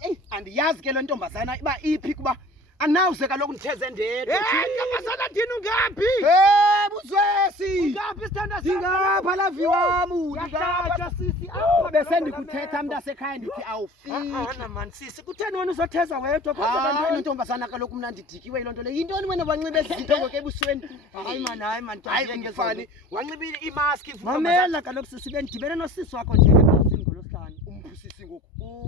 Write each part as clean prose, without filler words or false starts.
Hey, andiyazi ke lo ntombazana iba iphi kuba anawuze kaloku nditheze ndedwa. Ntombazana dini ungaphi? Buzwesi. Ungaphi sithanda Ndingapha la viwamu. Ndingapha sisi. Bese ndikuthetha mntasekhaya ndithi awufiki. Ana man sisi kutheni wena uzotheza wedwa Hayi lo ntombazana kaloku mna ndidikiwe yiloo nto le. Yintoni wena wanxibe izinto ngokebusweni? Hayi man. Hayi ngifani. Wanxibe imask Mamela kaloku sisi bendibene nosisi wakho nje ebhasini ngolosihlanu. Umpusisi ngoku.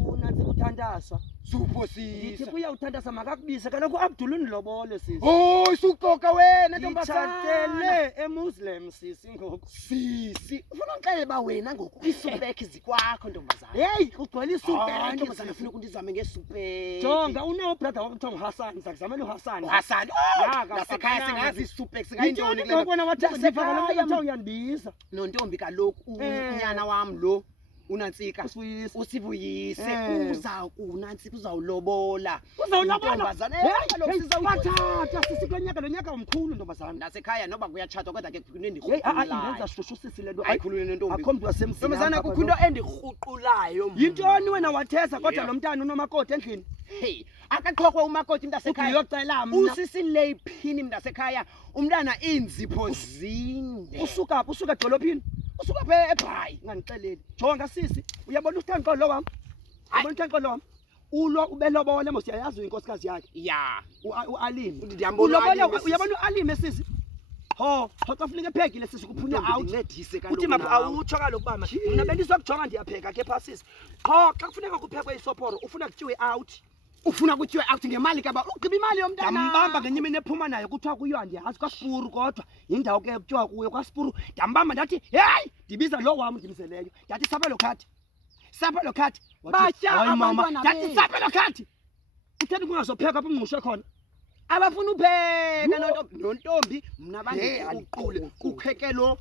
Unansi kuthandazwa. Supho sisi. Ndithi kuya uthandazwa makakubise kaloku uAbdul undilobole sisi. Oh, isuxoka wena ntombazana. Ngitshatele eMuslim sisi ngoku. Sisi, ufuna uxele ba wena ngoku isupek zikwakho ntombazana. Hey, kugcwele isupek ntombazana ufuna ukundizame ngesupek. Jonga unawo brother wakho kuthiwa nguHassan, ngizakuzamela uHassan. Hasani. Nasekhaya singazi isupek singayintoni kule. Ngokubona wathi sifa kaloku kuthiwa uyandibiza. Nontombi kaloku unyana wami lo uNansika usivuyise unantsika uzawulobola ntombazana kaloku sizawuthatha sisi kulonyaka lonyaka omkhulu ntombazana nasekhaya noba kuyatshata kodwa ke indenza shushu sisi le nto ayikhulule nentombi akho mntu wasemzini ntombazana kukho into endikruqulayo yintoni wena watheza kodwa lo mntana unomakoti endlini hey akaxhokhwe umakoti mntasekhaya uyocela mna usisile iphini mntasekhaya umntana inzipho zinde usuka edolophini usuka phe eBhayi ngandixeleli jonga sisi uyabona uSthanqo lo wami uyabona uSthanqo lo wami ulo ubelobole mos uyayazi inkosikazi yakhe ya uAlimi ndiyambona uyabona uAlimi sisi ho kufuneka ephekile sisi kuphuna out ncedise kaloku uthi mapha awutsho kaloku bama mina bendiswakujonga ndiyapheka ke pha sisi qho xa kufuneka kuphekwe isoporo ufuna kutyiwe out ufuna kutyiwe out ngemali kaba ugqiba imali yomntana ndambamba ngenye imini ephuma nayo kuthiwa kuyiwa ndiyazi kwaSipuru kodwa yindawo ke kuthiwa kuyo kwaSipuru ndambamba ndathi hey ndibiza lo wami ndimzeleyo ndathi sapha lo khati batya abantwana ndathi sapha lo khati utheni kungazopheka apha umngqusho khona abafuna upheka nontombi mna bandiqule ukheke lo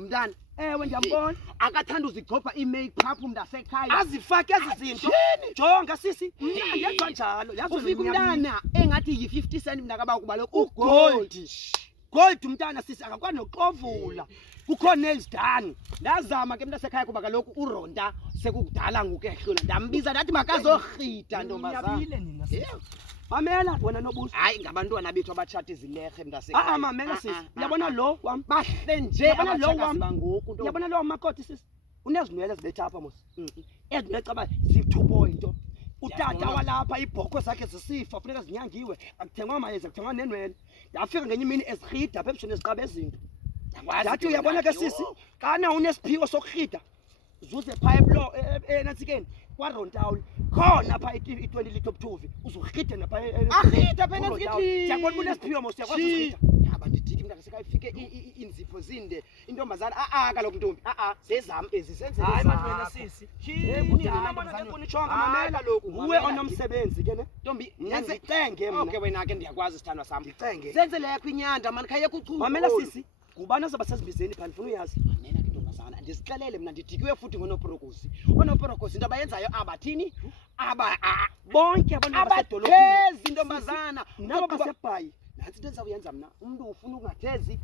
mntana ewe ndiyambona akathanda uzigcobha i-makeup mntasekhaya azifake ezi zinto jonga sisi mna ngenza njalo yazi ufika umntana engathi yi-50 cent mntakaba ukuba lokhu gold umntana sisi akakwani nokuxovula kukho nails done ndazama ke mntasekhaya kuba kaloku uronta sekukudala ngokuehlula ndambiza ndathi makazorhida ntombazana mamela wena Nobuzwe hayi ngabantwana bethu abatshata izilehe mntasekhaya mamela sisi uyabona lo wam bahle nje abantwana bangoku uyabona lo makoti sisi unezinwele zibetha apha mos ezinwele caba zi-2 point utata walapha ibhokwe zakhe zisifa funeka zinyangiwe akuthengwa mayeza kuthengwa nenwele ndafika ngenye imini ezirhida apha ebushini eziqaba ezinto ndathi uyabona ke sisi xana unesiphiwo sokurhida zuze pipe lo enantsikeni kwarontawuli khona pha i-20 litre obuthuvi uzurhide napha arhida pha enantsikeni ndiyabona unesiphiwo mos uyakwazi urhida yaba ndidiki mntasekhaya ifike inzipho zinde intombazana kaloku ntombi zezam ezisenzele hayi manje wena sisi kunitshonga mamela uwe onomsebenzi ke ne ntombi ndicenge mna okay wena ke ndiyakwazi isithandwa sam ndicenge zenzele yakho inyanda mani khaya kuchuma mamela sisi ngubani ozoba sezimbizeni phana ndifuna uyazi mamela ke ntombazana ndizixelele mna ndidikiwe futhi ngonoprokosi into abayenzayo abathini bonke abantu abathezi intombazana nabo baseBhayi nantsi into endizawuyenza mna umntu ufuna ukungathezi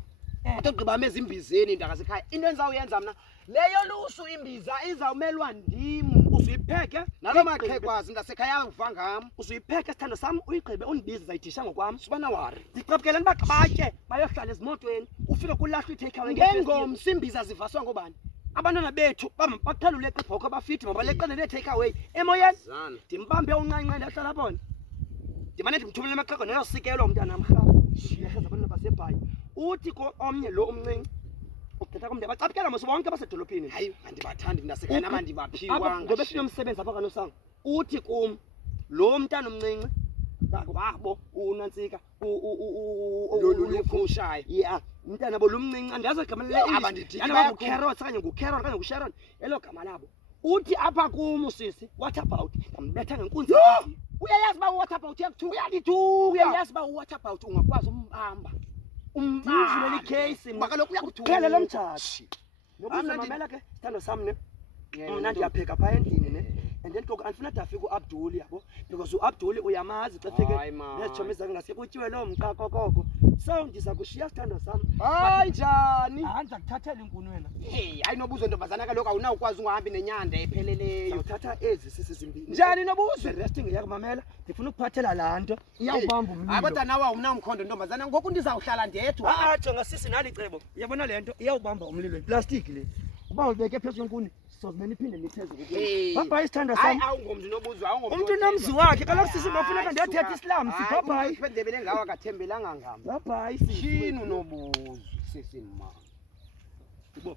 utogqiba amezimbizeni ndakasekhaya into endizawuyenza mna leyo lusu imbiza izawumelwa ndim uzuyipheke nalo maxhekwazi ndasekhaya uva ngam uzuyipheke sithando sam uyigqibe undibize zayidisha ngokwam subana wari ndiqaphukele uba batye bayohlala ezimotweni ufike kulahlwa i-take away ngengomsi imbiza zivaswa ngobani abantwana bethu baqhela uleqa ibhoko abafithi mabaleqele nee-take away emoyeni ndimbambe uncancane ahlala bona ndimane ndimthumele amaxhego nayosikelwa umntana amrha leheza abantwana baseBhayi uthi omnye lo umncinci ukuthetha kumntu abacaphukela mos bonke basedolophini hayi andibathandi mntasekhaya namandibaphiwanga ngoba sinomsebenzi apha kanosango uthi kum lo mntana omncinci wabo unantsika lolukhushayo ya umntana bo lumncinci andazi igama ngucarrots okanye ngucaron okanye ngusharon elo gama labo uthi apha kum sisi what about ndambetha ngenkunzi uyayazi uba what about uyakuthuka uyandithuka uyayazi uba what about ungakwazi umbamba ndiyivulele ikheyisi kaloku uyakuthuka phele lo mtshathi Nobuzwe mamela ke sithando sam ne mna ndiyapheka phaa endlini ne and then koko andifuna dafika uAbdul yabo because uAbdul uyamazi xa fike Hayi, man. nezitshomi zakhe ngase kutyiwe lo mqako koko so ndiza kushiya sithando sam hayi njani ndiza kuthathela inkuni wena hey hayi Nobuzwe ntombazana kaloku awunawukwazi ungahambi nenyanda epheleleyo uthatha ezi sisi zimbini njani Nobuzwe resting yakumamela ndifuna ukuphathela laa nto iyawubamba hayi umlilo kodwa nawe awunamkhondo ntombazana ngoku ndizawuhlala ndedwa jonga sisi nali cebo uyabona le nto iyawubamba umlilo iplastiki le uba ulibeke phezu kwenkuni sozimene iphinde niphezulu Hey. bhabhayi isithando hayi sam awungomzi Nobuzwe awungomzi umntu unomzi wakhe kaloku sisi bafuneka ndiyathetha islam sibhabhayi pendebele ngawo akathembelanga ngam bhabhayi shinu Nobuzwe sesimama sibo